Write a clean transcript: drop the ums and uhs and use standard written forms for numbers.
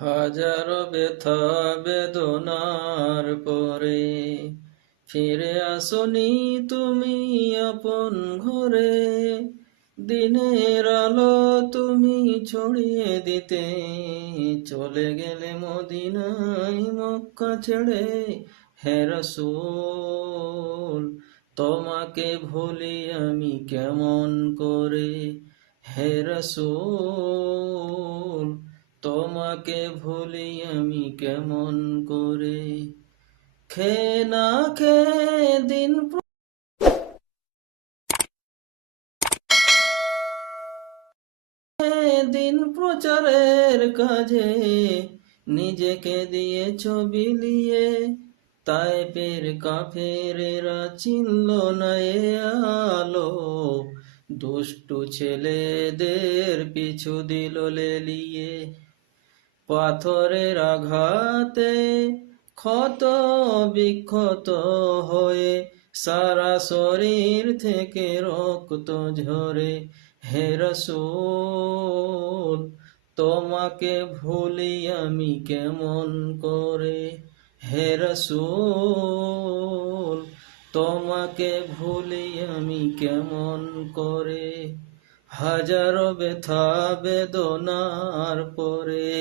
হাজারো ব্যথা বেদনার পরে ফিরে আসনি তুমি আপন ঘরে। দিনের আলো তুমি ছড়িয়ে দিতে চলে গেলে মদিনায় মক্কা ছেড়ে। হে রাসূল, তোমাকে ভুলি আমি কেমন করে। হে রাসূল, তোমাকে ভুলি আমি কেমন করে। খেয়ে না খেয়ে দিন প্রচারের কাজে নিজেকে দিয়েছ বিলিয়ে। তায়েফের কাফেরেরা চিনল না এ আলো, দুষ্টু ছেলেদের পিছু দিল লেলিয়ে। পাথরের আঘাতে ক্ষত বিক্ষত হয়ে সারা শরীর থেকে রক্ত ঝরে। হে রাসূল, তোমাকে ভুলি আমি কেমন করে। হে রাসূল, তোমাকে ভুলি আমি কেমন করে। হাজারো ব্যথা বেদনার পরে